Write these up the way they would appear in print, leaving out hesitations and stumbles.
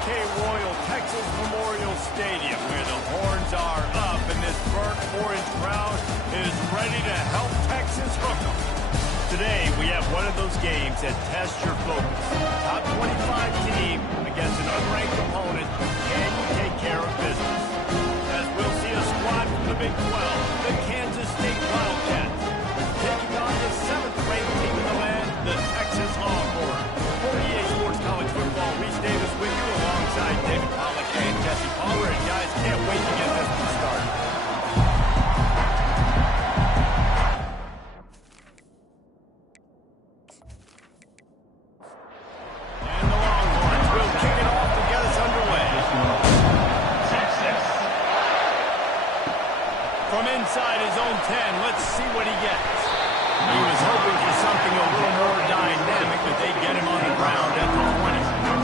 Royal Texas Memorial Stadium, where the horns are up and this burnt orange crowd is ready to help Texas hook 'em. Today, we have one of those games that tests your focus. Top 25 team against an unranked opponent. Can you take care of business? As we'll see a squad from the Big 12, the Kansas State Wildcats, taking on the 7th-ranked team in the land, the Texas Longhorns. For EA Sports College Football, Reese Davis with you alongside David Pollack and Jesse Palmer. And guys, can't wait to get this one started. And the Longhorns will kick it off to get us underway. From inside his own 10, let's see what he gets. He was hoping for something a little more dynamic, but they get him on the ground at the 20.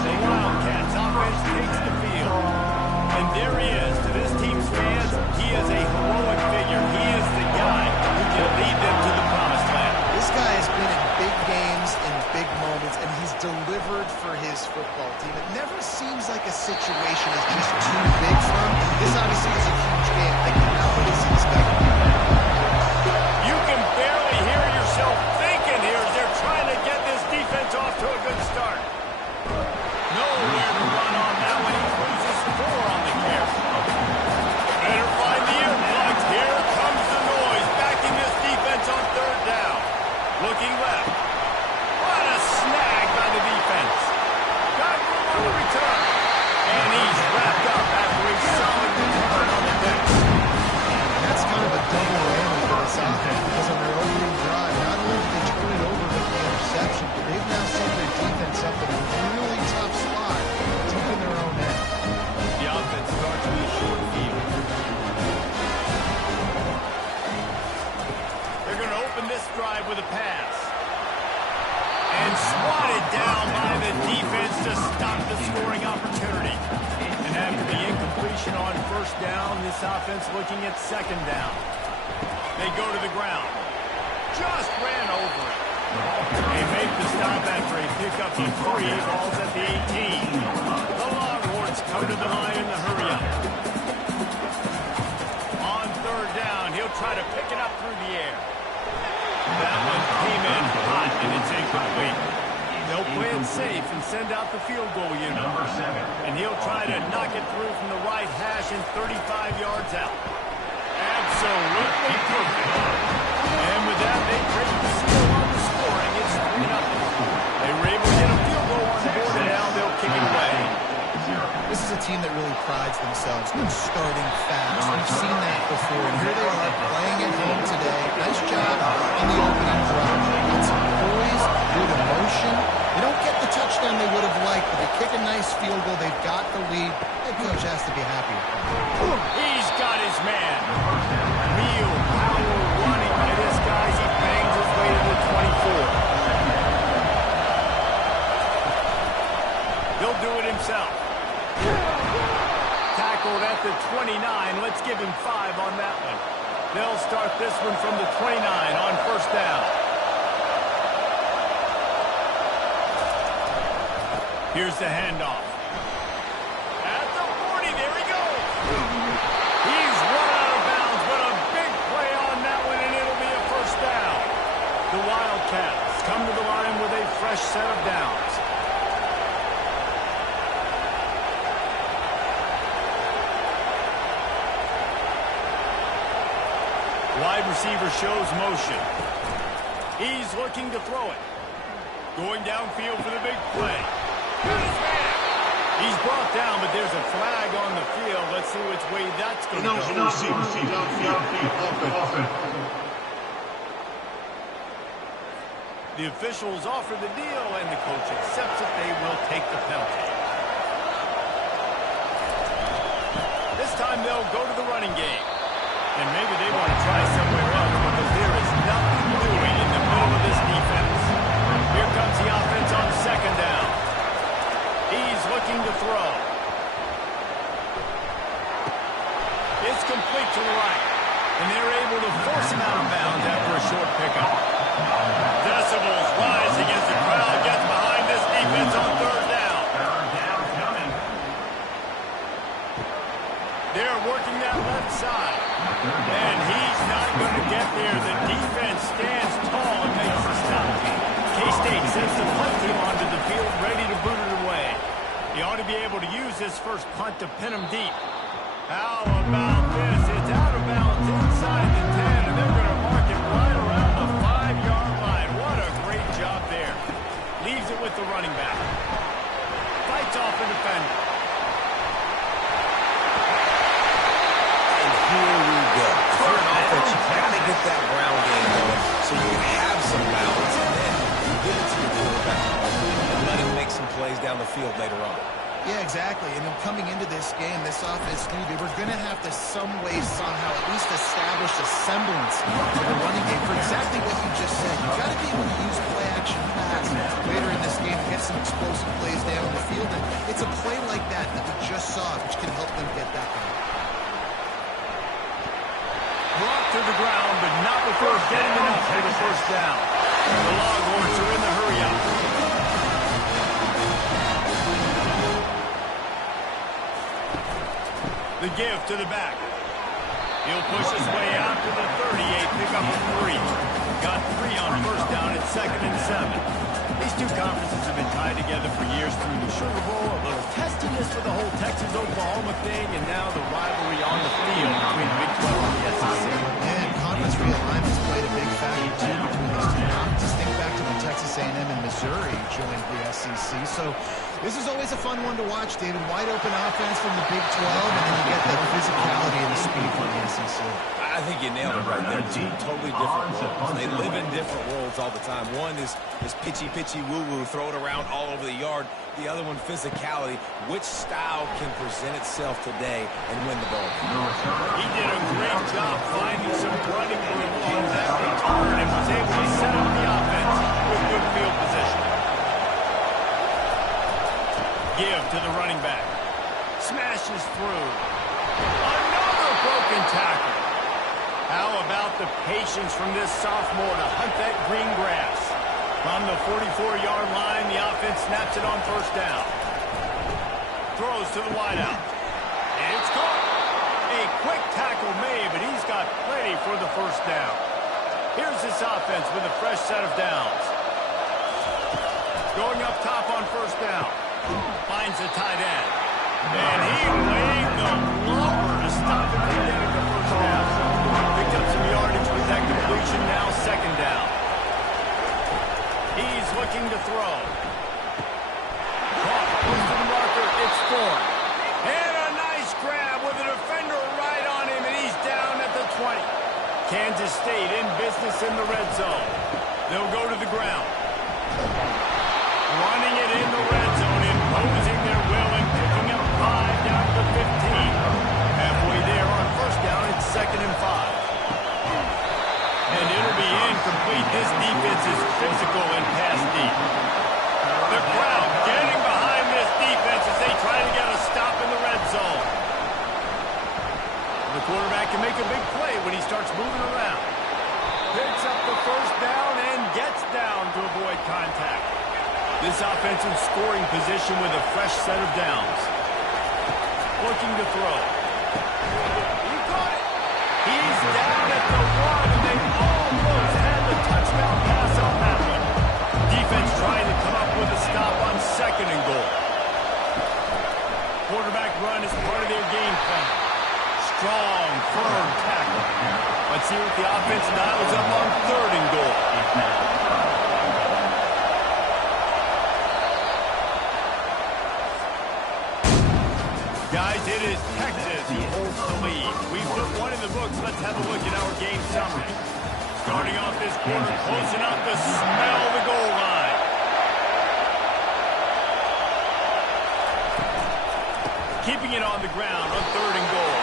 The Wildcats offense takes the field. And there he is. To this team's fans, he is a heroic figure. He is the guy who can lead them to the promised land. This guy has been in big games, in big moments, and he's delivered for his football team. It never seems like a situation is just too big for him. This obviously is a huge game. I cannot really see this guy. You can barely hear yourself thinking here as they're trying to get this defense off to a good start. Nowhere to run on that one. He loses 4 on the carry. Better find the earplugs. Here comes the noise. Backing this defense on 3rd down. Looking left. What a snag by the defense. Got room on the return. And he's wrapped up after a solid return on the next. That's kind of a double whammy for this offense because on their opening drive, not only did they turn it over with the interception, but they've now set their defense up in a really tough spot, deep in their own end. The offense starts with a short field. They're going to open this drive with a pass. And swatted down by the defense to stop the scoring opportunity. And after the incompletion on 1st down, this offense looking at 2nd down. They go to the ground. Just ran over it. They make the stop after a pickup of 3. Balls at the 18. The Longhorns come to the line in the hurry-up. On 3rd down, he'll try to pick it up through the air. That one came in hot, and it's incomplete. They'll play it safe and send out the field goal unit. And he'll try to knock it through from the right hash and 35 yards out. Absolutely perfect. And with that, they break the seal on the scoring. It's 3-0. They were able to get a field goal on the board, and now they'll kick it away. This is a team that really prides themselves in starting fast. We've seen that before, and here they are playing at home today. Nice job on the opening drive. Got some poise, good emotion. They don't get the touchdown they would have liked, but they kick a nice field goal. They've got the lead. Head coach has to be happy with that. He's got his man. Real power running by this guy as he bangs his way to the 24. He'll do it himself. Tackled at the 29. Let's give him 5 on that one. They'll start this one from the 29 on 1st down. Here's the handoff. At the 40, there he goes. He's run out of bounds, but a big play on that one, and it'll be a 1st down. The Wildcats come to the line with a fresh set of downs. Wide receiver shows motion. He's looking to throw it. Going downfield for the big play. He's brought down, but there's a flag on the field. Let's see which way that's going to go. The officials offer the deal, and the coach accepts it. They will take the penalty. This time they'll go to the running game. And maybe they want to try somewhere else because there is nothing doing in the middle of this defense. Here comes the offense on 2nd down. He's looking to throw. It's complete to the right. And they're able to force him out of bounds after a short pickup. Decibels rising as the crowd gets behind this defense on 3rd down. be able to use this first punt to pin them deep. How about this? It's out of bounds inside the 10, and they're going to mark it right around the 5-yard line. What a great job there. Leaves it with the running back. Fights off the defender. And here we go. For an offense, you've got to get that ground game going so you can have some balance, and then give it to your quarterback and let him make some plays down the field later on. Yeah, exactly. And then coming into this game, this offense knew they were going to have to some way, somehow, at least establish a semblance of a running game for exactly what you just said. You've got to be able to use play-action pass later in this game to get some explosive plays down the field. And it's a play like that that we just saw, which can help them get that going. Brought to the ground, but not before getting enough for the first down. The Longhorns are in the hurry-up. The give to the back. He'll push his way out to the 38, pick up a 3. Got 3 on first down at 2nd and 7. These two conferences have been tied together for years through the Sugar Bowl, a little testiness with the whole Texas-Oklahoma thing, and now the rivalry on the field between the Big 12 and the SEC. And conference realignment's played a big factor, too, between those two conferences. Think back to when Texas A&M and Missouri joined the SEC. So this is always a fun one to watch, David. Wide open offense from the Big 12, and then you get that physicality and the speed from the SEC. I think you nailed it right there. Two totally different worlds. They live in different worlds all the time. One is pitchy, woo-woo, throw it around all over the yard. The other one, physicality. Which style can present itself today and win the ball? He did a great job finding some running room on that return and was able to set up the offense with good field position. Give to the running back. Smashes through. Another broken tackle. How about the patience from this sophomore to hunt that green grass? From the 44-yard line, the offense snaps it on first down. Throws to the wideout. It's caught. A quick tackle made, but he's got plenty for the first down. Here's this offense with a fresh set of downs. Going up top on first down. Finds the tight end. And he laid the lumber to stop him from getting the first down. Picked up some yardage with that completion, now 2nd down. He's looking to throw. Caught, goes to the marker, it's Thorne. And a nice grab with a defender right on him, and he's down at the 20. Kansas State in business in the red zone. They'll go to the ground. Running it in the red zone, imposing their will and picking up 5 down to the 15. Halfway there on first down, it's 2nd and 5. And it'll be incomplete. This defense is physical and pass deep. The crowd getting behind this defense as they try to get a stop in the red zone. The quarterback can make a big play when he starts moving around. Picks up the first down and gets down to avoid contact. This offense in scoring position with a fresh set of downs. Looking to throw. He caught it. He's down at the 1, and they almost had the touchdown pass on that one. Defense trying to come up with a stop on 2nd and goal. Quarterback run is part of their game plan. Strong, firm tackle. Let's see what the offense dials up on 3rd and goal. Guys, it is Texas who holds the lead. We've put one in the books. Let's have a look at our game summary. Starting off this quarter, close enough to smell the goal line. Keeping it on the ground on 3rd and goal.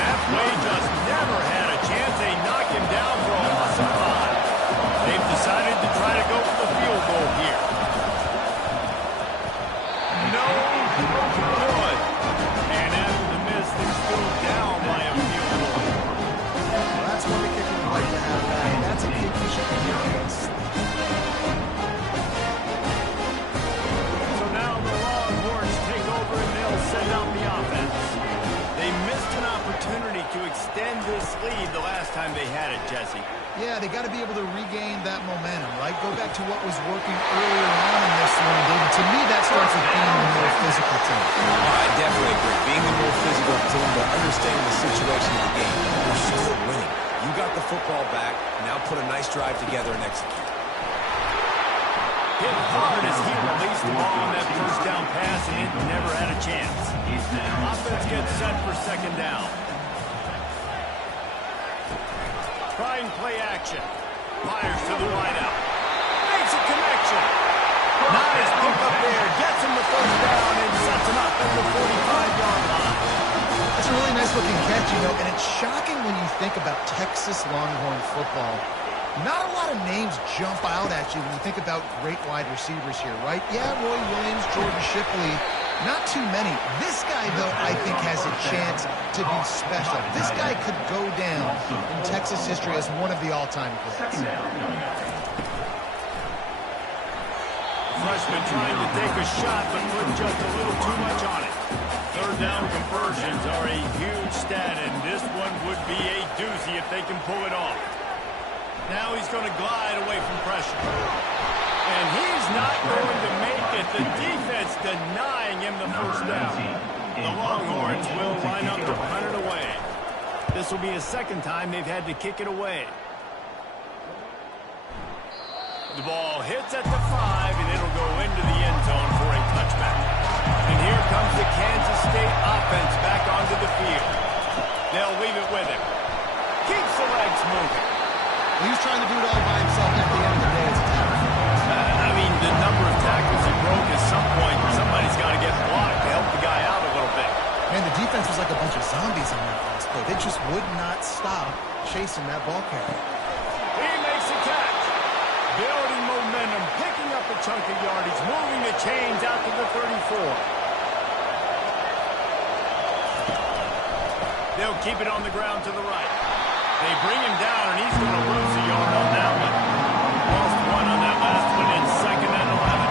Halfway just never had a chance. They knock him down for a loss of 5. They've decided to try to go for the field goal here. No good. And after the miss, they're still down by a field goal. Well, that's what the kicker would like to have back. That's a kick you should be against. So now the Longhorns take over and they'll send out the offense. They missed an opportunity to extend this lead the last time they had it, Jesse. Yeah, they got to be able to regain that momentum, right? Go back to what was working earlier on in this one, David. To me, that starts with being the more physical team. I definitely agree. Being the more physical team, but understanding the situation of the game. We're still winning. You got the football back. Now put a nice drive together and execute. Hit hard as he released the ball on that first down pass, and it never had a chance. Offense gets set for second down. Trying play action. Fires to the wideout. Makes a connection. Nice pick up there. Gets him the first down and sets him up at the 45-yard line. That's a really nice-looking catch, you know, and it's shocking when you think about Texas Longhorn football. Not a lot of names jump out at you when you think about great wide receivers here, right? Yeah, Roy Williams, Jordan Shipley, not too many. This guy, though, I think has a chance to be special. This guy could go down in Texas history as one of the all-time greats. Freshman trying to take a shot, but put just a little too much on it. Third down conversions are a huge stat, and this one would be a doozy if they can pull it off. Now he's going to glide away from pressure. And he's not going to make it. The defense denying him the first down. The Longhorns will line up to punt it away. This will be the second time they've had to kick it away. The ball hits at the 5, and it'll go into the end zone for a touchback. And here comes the Kansas State offense back onto the field. They'll leave it with him. Keeps the legs moving. He was trying to do it all by himself, and at the end of the day, it's a tackle. I mean, the number of tackles he broke at some point, somebody's got to get blocked to help the guy out a little bit. Man, the defense was like a bunch of zombies on that last play. They just would not stop chasing that ball carrier. He makes a catch. Building momentum, picking up a chunk of yardage, moving the chains out to the 34. They'll keep it on the ground to the right. They bring him down, and he's going to lose a yard on that one. Lost one on that last one in 2nd and 11.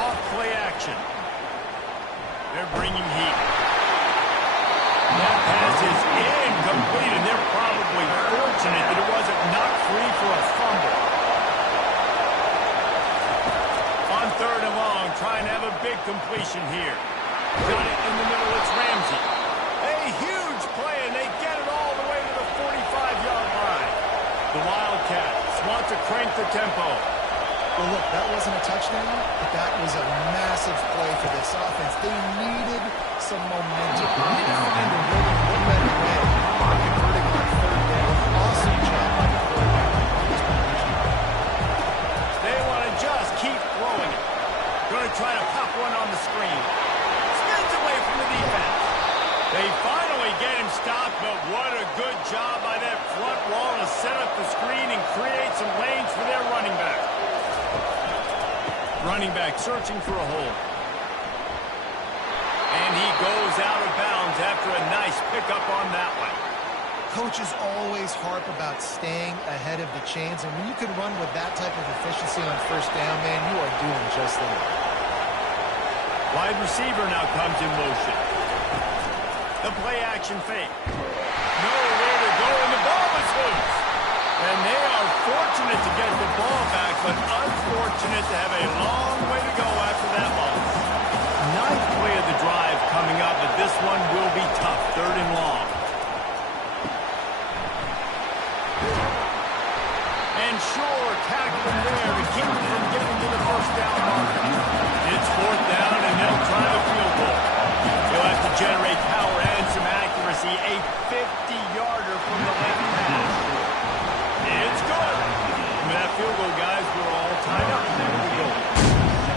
Off play action. They're bringing heat. That pass is incomplete, and they're probably fortunate that it wasn't knocked free for a fumble. On 3rd and long, trying to have a big completion here. Got it in the middle, it's Ramsey. A huge play, and they get it all the way to the 45-yard line. The Wildcats want to crank the tempo. Well, look, that wasn't a touchdown, but that was a massive play for this offense. They needed some momentum. They needed to find a really one better way of converting on 3rd down. Awesome job by the quarterback. They want to just keep throwing it. Going to try to pop one on the screen. Spins away from the defense. They finally get him stopped, but what a good job by that front wall to set up the screen and create some lanes for their running back. Running back searching for a hole. And he goes out of bounds after a nice pickup on that one. Coaches always harp about staying ahead of the chains, and when you can run with that type of efficiency on 1st down, man, you are doing just that. Wide receiver now comes in motion. The play action fake. Nowhere to go, and the ball is loose. And they are fortunate to get the ball back, but unfortunate to have a long way to go after that loss. 9th play of the drive coming up, but this one will be tough. 3rd and long. And sure, tackling there to keep them from getting to the 1st down marker. It's 4th down, and they'll try the field goal. He'll have to generate power and some accuracy. A 50-yarder from the left pass. It's good. With that field goal, guys, we're all tied up. There we go.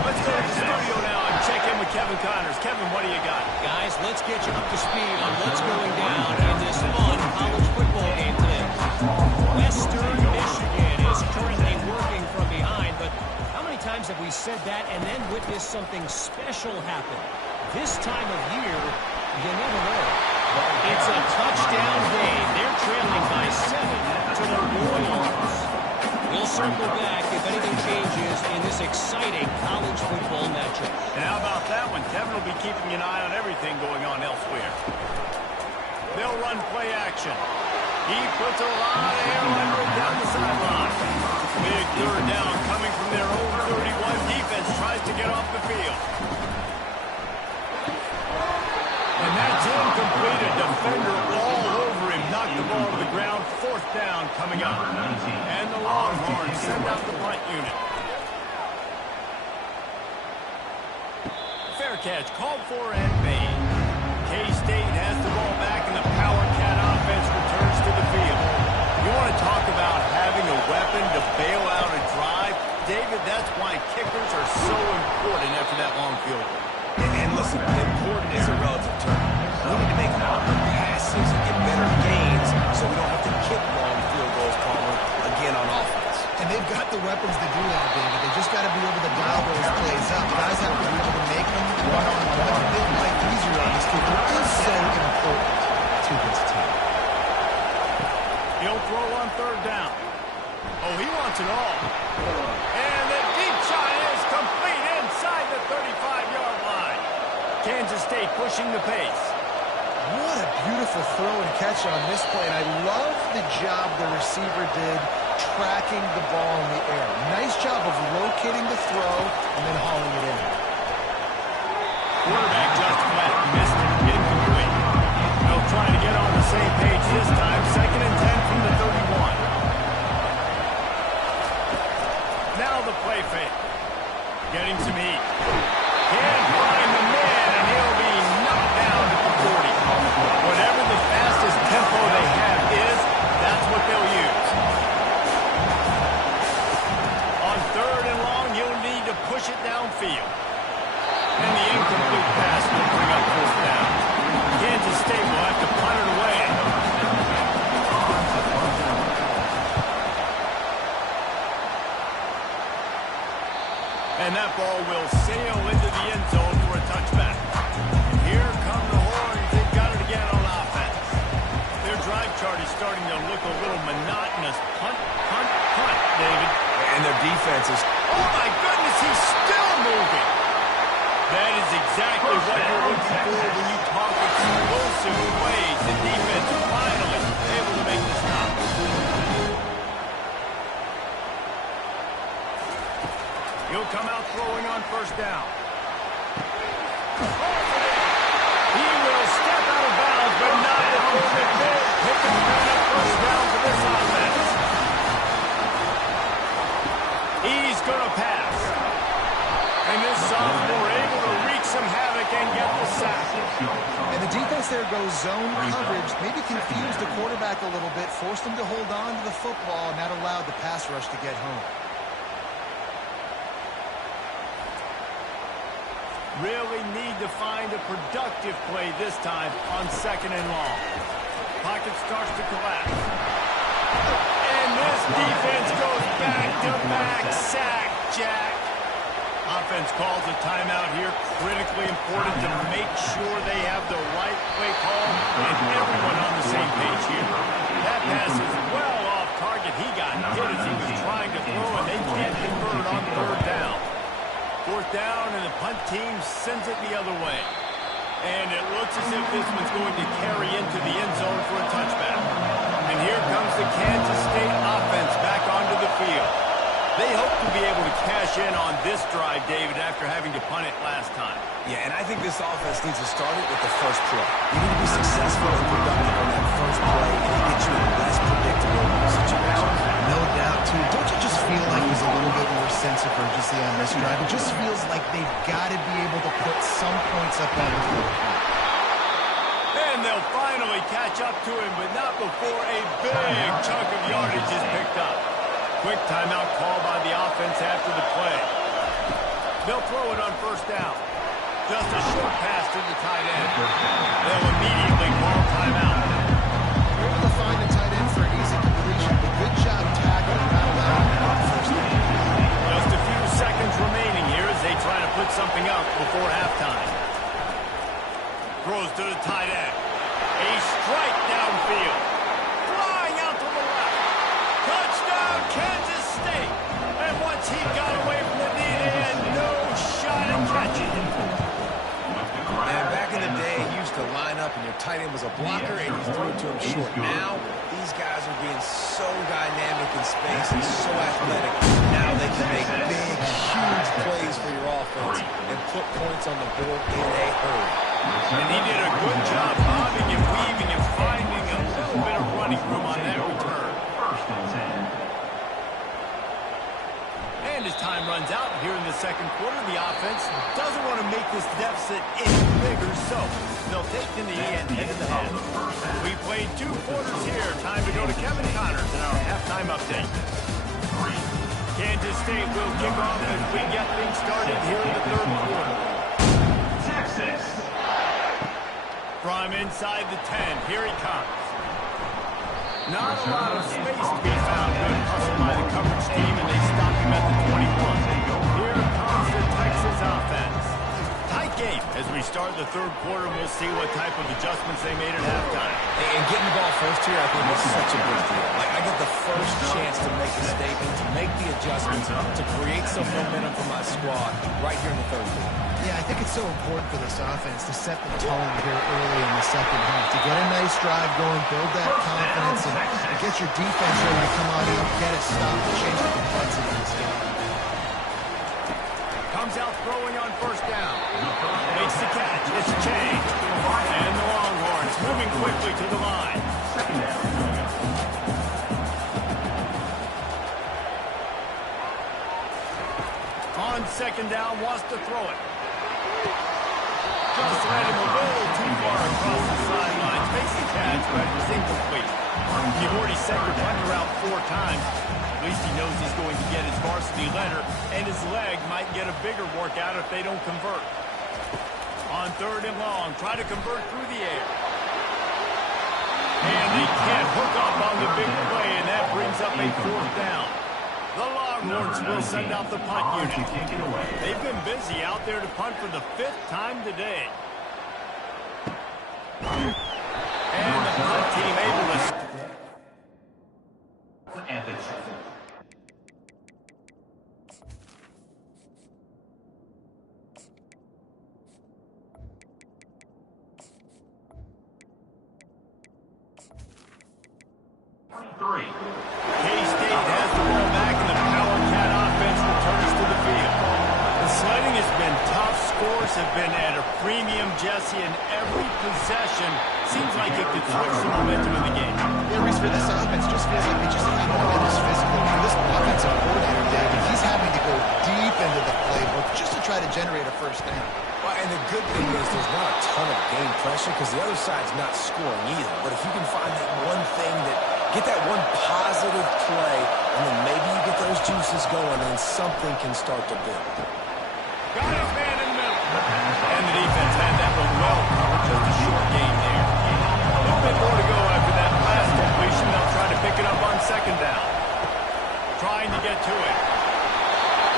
Let's go to the studio now and check in with Kevin Connors. Kevin, what do you got? Guys, let's get you up to speed on what's going down in this fun college football game today. Western Michigan is currently working from behind, but how many times have we said that and then witnessed something special happen? This time of year, you never know. It's a touchdown game. They're trailing by 7 to the Royals. We'll circle back if anything changes in this exciting college football matchup. And how about that one? Kevin will be keeping an eye on everything going on elsewhere. They'll run play action. He puts a lot of air under it down the sideline. Big third down coming from their own 31. Defense tries to get off the field. And that's incomplete. A defender all over him. Knocked the ball to the ground. Fourth down coming up. And the Longhorns send out the punt unit. Fair catch called for and made. K-State has the ball back, and the Power Cat offense returns to the field. You want to talk about having a weapon to bail out a drive? David, that's why kickers are so important after that long field goal. And listen, important is a relative term. We need to make longer passes and get better gains so we don't have to kick long field goals, Palmer, again on offense. And they've got the weapons to do that, David. They just got to be able to dial those plays up. Guys have to be able to make them one-on-one. That's a bit life easier on this kicker. It is so important to this team. He'll throw on third down. Oh, he wants it all. And the deep shot is complete inside the 35-yard line. Kansas State pushing the pace. What a beautiful throw and catch on this play. And I love the job the receiver did tracking the ball in the air. Nice job of locating the throw and then hauling it in. Quarterback just flat missed it. Incomplete. They'll try to get on the same page this time. 2nd and 10 from the 31. Now the play fake. Getting some heat. Can't find the man, and he'll be knocked down at the 40. Whatever the fastest tempo they have is, that's what they'll use. On 3rd and long, you'll need to push it downfield. And the incomplete pass will bring up 4th down. Kansas State will have to punt it away. And that ball will sail into the end zone for a touchback. And here come the Horns. They've got it again on offense. Their drive chart is starting to look a little monotonous. Punt, punt, punt, David. And their defense is... Oh, my goodness, he's still moving. That is exactly what you're looking for when you talk explosive plays. The defense finally able to make the stop. He'll come out throwing on 1st down. He will step out of bounds, but not before the big pickup and a 1st down for this offense. He's going to pass. And this sophomore able to wreak some havoc and get the sack. And the defense there goes zone coverage, maybe confused the quarterback a little bit, forced him to hold on to the football, and that allowed the pass rush to get home. Really need to find a productive play this time on 2nd and long. Pocket starts to collapse. And this defense goes back-to-back sack, Jack. Offense calls a timeout here. Critically important to make sure they have the right play call and everyone on the same page here. That pass is well off target. He got hit as he was trying to throw, and they can't convert on 3rd down. 4th down, and the punt team sends it the other way. And it looks as if this one's going to carry into the end zone for a touchback. And here comes the Kansas State offense back onto the field. They hope to be able to cash in on this drive, David, after having to punt it last time. Yeah, and I think this offense needs to start it with the first play. You need to be successful and productive on that first play, and it gets you in less predictable situations. No doubt, too. Don't you just feel like there's a little bit more sense of urgency on this drive? It just feels like they've got to be able to put some points up on the field. And they'll finally catch up to him, but not before a big chunk of yardage is picked up. Quick timeout call by the offense after the play. They'll throw it on 1st down. Just a short pass to the tight end. They'll immediately call timeout. They're able to find the tight end for an easy completion, but good job tackling, not allowing him on 1st down. Just a few seconds remaining here as they try to put something up before halftime. Throws to the tight end. A strike downfield. Flying out to the left. Touchdown, Kansas State. got away from the knee and no shot at catching. And back in the day, you used to line up and your tight end was a blocker and you threw it to him short. Now, these guys are being so dynamic in space and so athletic. Now they can make big, huge plays for your offense and put points on the board in a hurry. And he did a good job bobbing and weaving and finding a little bit of running room on that return. And as time runs out here in the second quarter, the offense doesn't want to make this deficit any bigger, so they'll take the knee and head to the half. We played 2 quarters here. Time to go to Kevin Connors in our halftime update. Kansas State will kick off as we get things started here in the third quarter. Texas. From inside the 10, here he comes. Not a lot of space to be found. Good hustle by the coverage team, and they stop him at the 21. Here comes the Texas offense. Tight game as we start the third quarter. We'll see what type of adjustments they made at halftime. And getting the ball first here, I think, is such a big deal. Like, I get the first chance to make a statement, to make the adjustments, to create some momentum for my squad right here in the third quarter. Yeah, I think it's so important for this offense to set the tone here early in the second half, to get a nice drive going, build that confidence, and get your defense ready to come on in, get a stop, and change the complexity of this game. Comes out throwing on first down. Makes the catch. It's a change. And the Longhorns moving quickly to the line. On second down, wants to throw it. Just led him a little too far across the sidelines. Makes the catch, but it's incomplete. You've already sent your punter out 4 times. At least he knows he's going to get his varsity letter, and his leg might get a bigger workout if they don't convert. On third and long, try to convert through the air. And they can't hook up on the big play, and that brings up a 4th down. The Longhorns will send out the punt unit. They've been busy out there to punt for the 5th time today. And the punt team able to... K-State has the ball back, and the Power Cat offense returns to the field. The sledding has been tough. Scores have been at a premium, Jesse, and every possession seems like it could switch the momentum of the game. Yeah, Reese, for this offense, just feels like they just haven't been as physical. For this offensive coordinator, David, he's having to go deep into the playbook just to try to generate a first down. Well, and the good thing is there's not a ton of game pressure because the other side's not scoring either. But if you can find that one thing get that one positive play, and then maybe you get those juices going, and something can start to build. Got his man in the middle. And the defense had that one well covered. Just a short game there. A little bit more to go after that last completion. They'll try to pick it up on second down. Trying to get to it.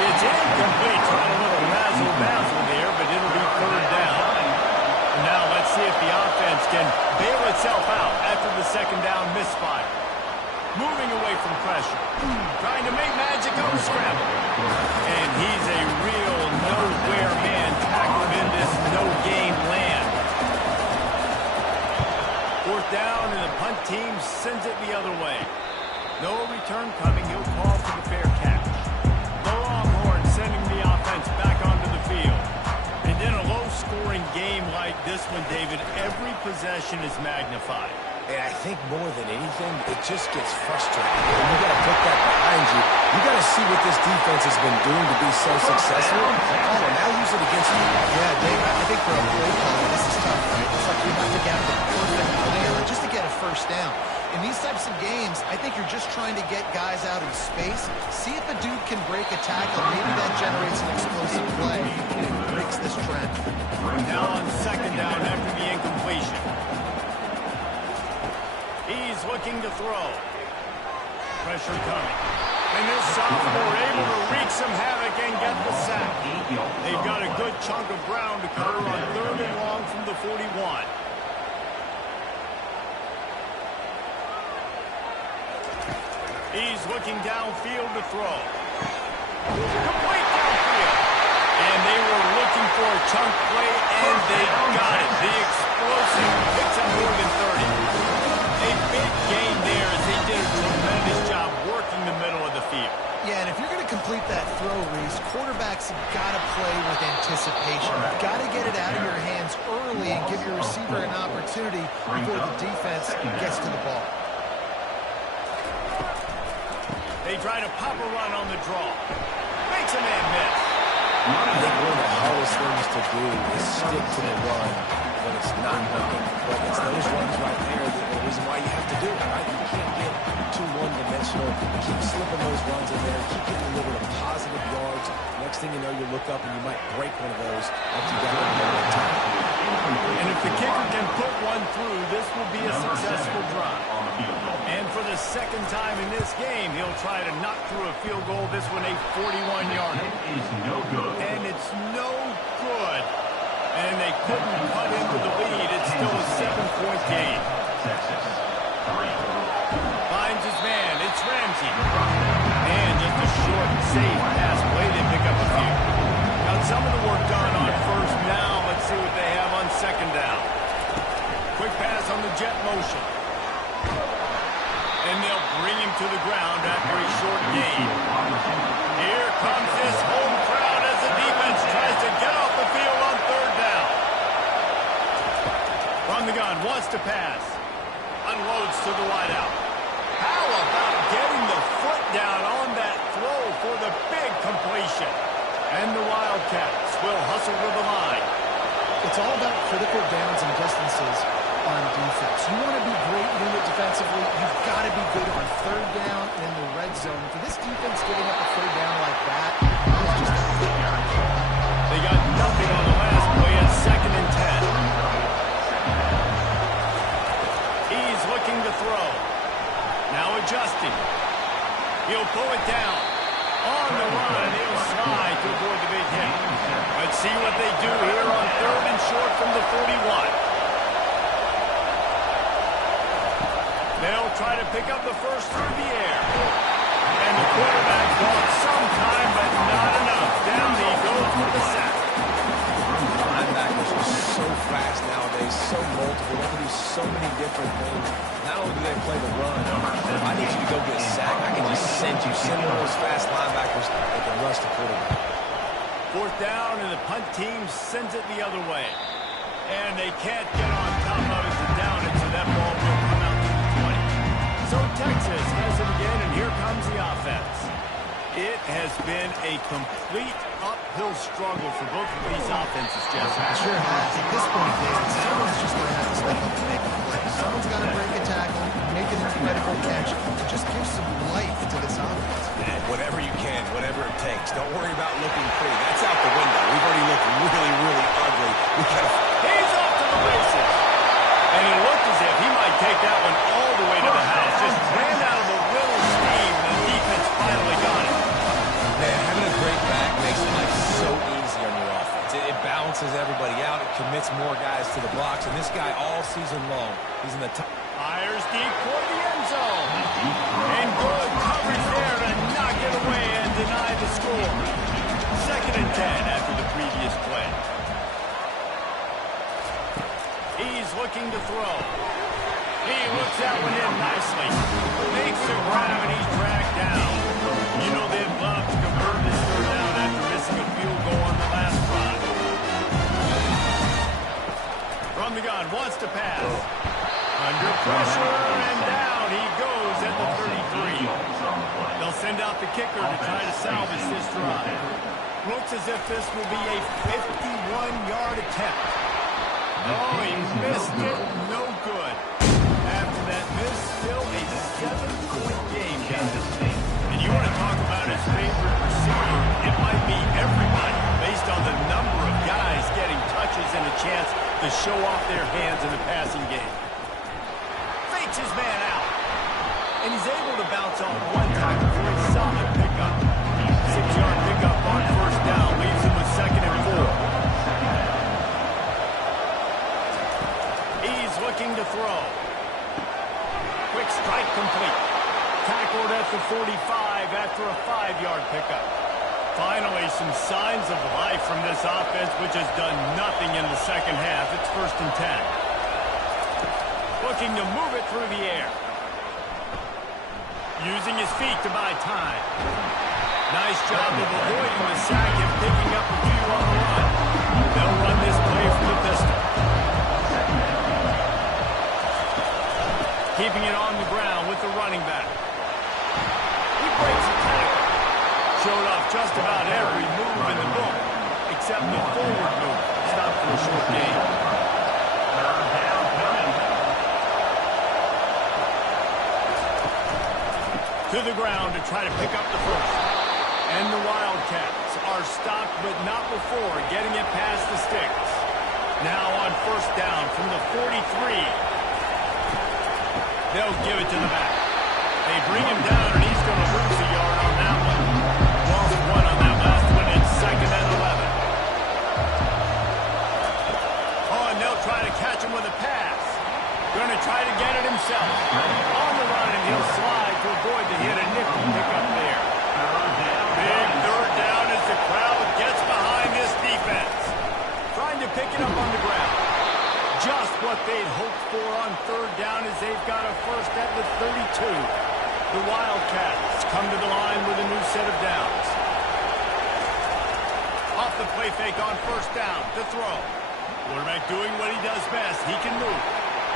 It's incomplete. Trying a little razzle-dazzle there, but it'll be 3rd down. And now let's see if the offense can bail itself out after the second down misfire. Moving away from pressure. Trying to make magic on the scramble. And he's a real nowhere man tackled in this no-game land. 4th down, and the punt team sends it the other way. No return coming. He'll call for the fair catch. The Longhorns sending the offense back onto the field. And in a low-scoring game like this one, David, every possession is magnified. And I think more than anything, it just gets frustrating. You got to put that behind you. You got to see what this defense has been doing to be so successful. Oh, and now use it against you. Yeah, Dave, I think for a play caller, this is tough, right? It's like you have to get the perfect player just to get a first down. In these types of games, I think you're just trying to get guys out in space, see if a dude can break a tackle. Maybe that generates an explosive play, and it breaks this trend. Now on second down after the incompletion. He's looking to throw. Pressure coming. And this sophomore able to wreak some havoc and get the sack. They've got a good chunk of ground to cover on 3rd and long from the 41. He's looking downfield to throw. Complete downfield. And they were looking for a chunk play, and they got it. The explosive picks up more than 30. A big gain there as they did a tremendous job working the middle of the field. Yeah, and if you're going to complete that throw, Reese, quarterbacks have got to play with anticipation. You've got to get it out of your hands early and give your receiver an opportunity before the defense gets to the ball. They try to pop a run on the draw. Makes a man miss. I think one of the hardest things to do is stick to the run when it's not working. But it's those runs right there that the reason why you have to do it, right? You can't get too one-dimensional. Keep slipping those runs in there. Keep getting a little bit of positive yards. Next thing you know, you look up and you might break one of those after you got it in time. And if the kicker can put one through, this will be a successful drive. And for the second time in this game, he'll try to knock through a field goal. This one a 41-yarder. And it's no good. And they couldn't cut into the lead. It's still a 7-point game. Finds his man. It's Ramsey. And just a short, safe pass play. They pick up a few. Got some of the work done on first. Now let's see what they have on second down. Quick pass on the jet motion. And they'll bring him to the ground after a short gain. Here comes this home crowd as the defense tries to get off the field on third down. From the gun, wants to pass. Unloads to the wideout. How about getting the foot down on that throw for the big completion? And the Wildcats will hustle to the line. It's all about critical downs and distances on defense. You want to be great unit defensively, you've got to be good on third down and in the red zone. For this defense giving up a third down like that, it's just they got nothing on the last play at 2nd and 10. He's looking to throw. Now adjusting. He'll pull it down. On the run, he'll slide to avoid the big hit. Let's see what they do here on 3rd and short from the 41. They'll try to pick up the first through the air. And the quarterback bought some time, but not enough. Down he goes with the sack. Linebackers are so fast nowadays, so multiple. They can do so many different things. Not only do they play the run, if I need you to go get a sack, I can just send one of those fast linebackers that can rush the quarterback. 4th down, and the punt team sends it the other way. And they can't get on top of it to down it, so that ball will come out to the 20. So Texas has it again, and here comes the offense. It has been a complete uphill struggle for both of these offenses, Jesse. It sure has. At this point, David, someone's just going to have to step up and make a play. Someone's got to break a tackle, make an incredible catch, and just give some life to this offense. And whatever you can, whatever it takes. Don't worry about looking pretty. That's out the window. We've already looked really, really ugly. We got to... He's off to the races. And it looked as if he might take that one all the way to the house. Just ran out of the little steam, and the defense finally got it. Man, having a great back makes life so easy on your offense. It balances everybody out. It commits more guys to the box. And this guy all season long, he's in the top. Fires deep toward the end zone. And good coverage there to knock it away and deny the score. 2nd and 10 after the previous play. He's looking to throw. He looks that one in nicely. Makes a grab and he's dragged down. You know they'd love to convert this 3rd down after missing a field goal on the last drive. From the gun, wants to pass. Under pressure, and down he goes at the 33. They'll send out the kicker to try to salvage this drive. Looks as if this will be a 51-yard attempt. Oh, he missed it. No good. After that miss, still a 7-point game, guys. And you want to talk about his favorite receiver, it might be everybody, based on the number of guys getting touches and a chance to show off their hands in the passing game. Fakes his man out. And he's able to bounce off one tackle for a solid pickup. 6-yard pickup on first down, leaves him with 2nd and 4. He's looking to throw. Quick strike complete. Tackled at the 45 after a 5-yard pickup. Finally, some signs of life from this offense, which has done nothing in the second half. It's 1st and 10. Looking to move it through the air. Using his feet to buy time. Nice job of avoiding the sack and picking up a few on the run. They'll run this play from the pistol. Keeping it on the ground with the running back. He breaks a tackle. Showed off just about every move in the book, except the forward move. Stopped for a short gain. To the ground to try to pick up the first. And the Wildcats are stopped, but not before getting it past the sticks. Now on 1st down from the 43. They'll give it to the back. They bring him down, and he's going to lose a yard on that one. Lost 1 on that last one. It's 2nd and 11. Oh, and they'll try to catch him with a pass. Going to try to get it himself. On the run, and he'll slide to avoid the hit. A nifty pick up there. Big 3rd down as the crowd gets behind this defense. Trying to pick it up on the ground. Just what they'd hoped for on 3rd down as they've got a first at the 32. The Wildcats come to the line with a new set of downs. Off the play fake on 1st down to throw. Quarterback doing what he does best. He can move.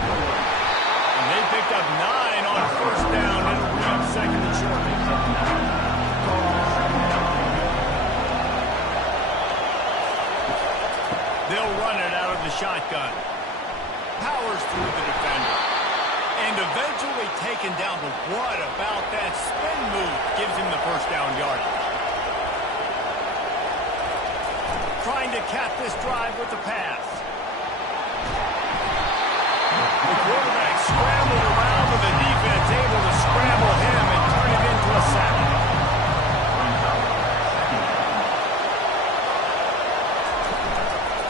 And they picked up 9 on 1st down. It'll bring up 2nd and short. They'll run it out of the shotgun. Powers through the defender. And eventually taken down. But what about that spin move? Gives him the 1st down yardage. Trying to cap this drive with the pass. The quarterback scrambled around with the defense, able to scramble him and turn it into a sack.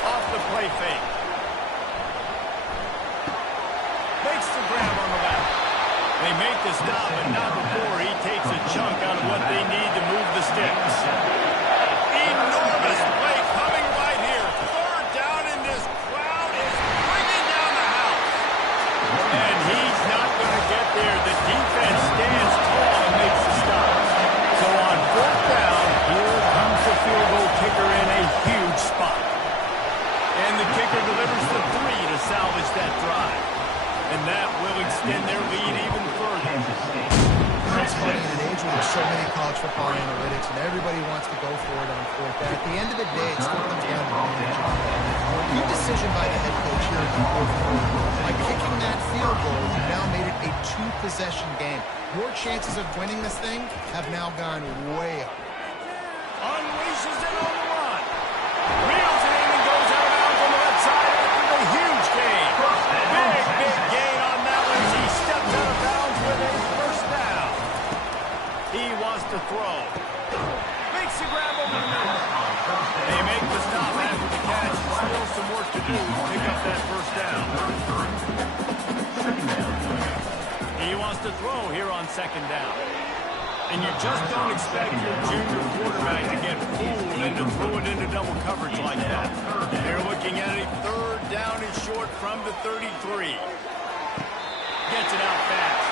Off the play fake. Makes the grab on the left. They make the stop, but not before he takes a chunk out of what they need to move the sticks. Enormous play coming right here. 3rd down, and this crowd is bringing down the house. And he's not going to get there. The defense stands tall and makes the stop. So on 4th down, here comes the field goal kicker in a huge spot. And the kicker delivers the 3 to salvage that drive. And that will extend their lead even further. It's funny in an age where there's so many college football analytics and everybody wants to go for it on 4th down. At the end of the day, it still comes down to managing. Good decision by the head coach here in the 4th quarter. By kicking that field goal, you've now made it a 2-possession game. Your chances of winning this thing have now gone way up. Unleashes it on the run. Reels it in and goes out of bounds on the left side after the huge gain. Big gain on that one as he steps out of bounds with a 1st down. He wants to throw. Makes the grab over the middle. They make the stop after the catch. Still some work to do to pick up that 1st down. He wants to throw here on 2nd down. And you just don't expect your junior quarterback to get fooled and to throw it into double coverage like that. They're looking at a 3rd down and short from the 33. Gets it out fast.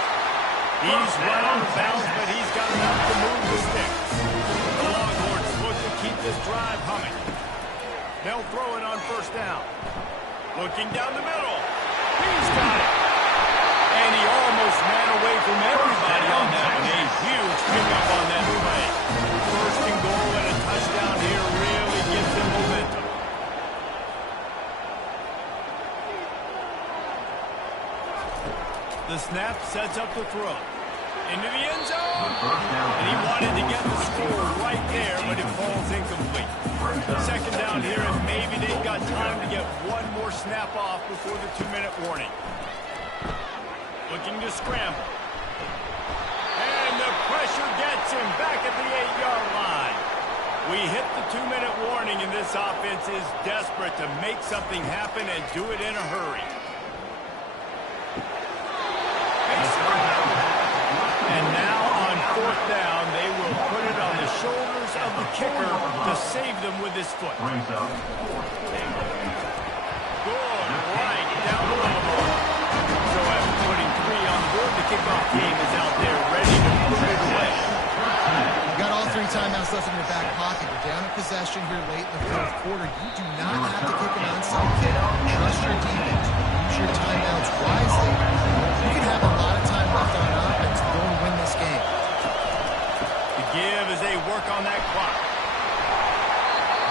He's right on bounds, but he's got enough to move the sticks. The Longhorns look to keep this drive humming. They'll throw it on 1st down. Looking down the middle. He's got it. And he almost ran away from everybody on that one. A huge pickup on that play. 1st and goal and a touchdown here really gives them momentum. The snap sets up the throw. Into the end zone. And he wanted to get the score right there, but it falls incomplete. 2nd down here, and maybe they've got time to get one more snap off before the 2-minute warning. Looking to scramble. And the pressure gets him back at the 8-yard line. We hit the 2-minute warning, and this offense is desperate to make something happen and do it in a hurry. And now on 4th down, they will put it on the shoulders of the kicker to save them with his foot. Good, right down the middle. So after putting 3 on the board, the kickoff team is out there ready to move it away. You got all 3 timeouts left in your back pocket. You're down in possession here late in the fourth quarter. You do not have to kick an onside kick. Trust your defense. Use your timeouts wisely. You can have a lot of time left on offense to go and win this game. The give as they work on that clock.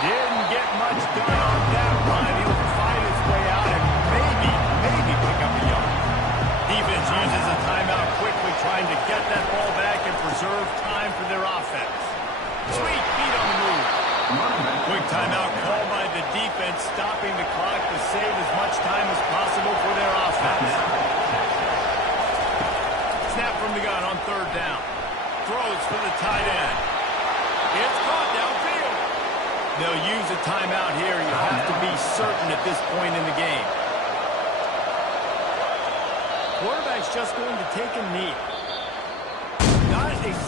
Didn't get much done on that run. He'll fight his way out and maybe pick up a yard. Defense uses a timeout quickly, trying to get that ball back and preserve time for their offense. Sweet feet on the move. Quick timeout called by the defense, stopping the clock to save as much time as possible for their offense. Snap from the gun on 3rd down. Throws for the tight end. It's caught downfield. They'll use a timeout here. You have to be certain at this point in the game. Quarterback's just going to take a knee. Not exactly.